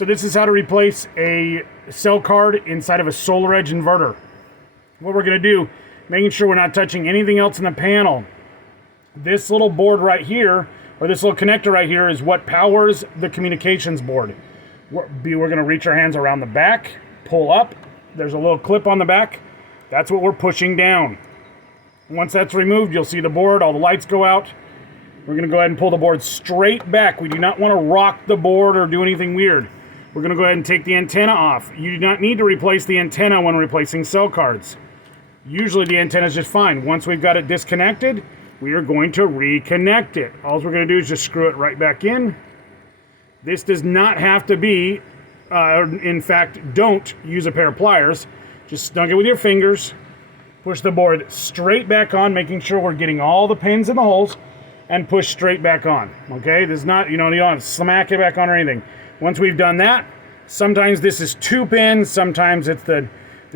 So this is how to replace a cell card inside of a SolarEdge inverter. What we're going to do, making sure we're not touching anything else in the panel. This little board right here, or this little connector right here, is what powers the communications board. We're going to reach our hands around the back, pull up. There's a little clip on the back. That's what we're pushing down. Once that's removed, you'll see the board, all the lights go out. We're going to go ahead and pull the board straight back. We do not want to rock the board or do anything weird. We're going to go ahead and take the antenna off. You do not need to replace the antenna when replacing cell cards. Usually the antenna is just fine. Once we've got it disconnected, we are going to reconnect it. All we're going to do is just screw it right back in. This does not have to be, in fact, don't use a pair of pliers. Just snug it with your fingers. Push the board straight back on, making sure we're getting all the pins in the holes, and push straight back on. Okay, this is not, you don't have to smack it back on or anything. Once we've done that, sometimes this is 2 pins, sometimes it's the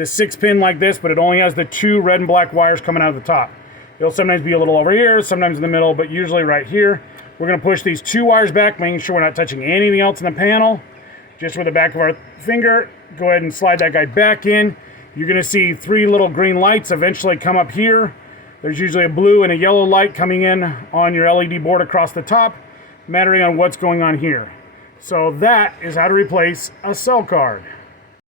6 pin like this, but it only has the 2 red and black wires coming out of the top. It'll sometimes be a little over here, sometimes in the middle, but usually right here. We're going to push these 2 wires back, making sure we're not touching anything else in the panel. Just with the back of our finger, go ahead and slide that guy back in. You're going to see 3 little green lights eventually come up here. There's usually a blue and a yellow light coming in on your LED board across the top, mattering on what's going on here. So that is how to replace a cell card.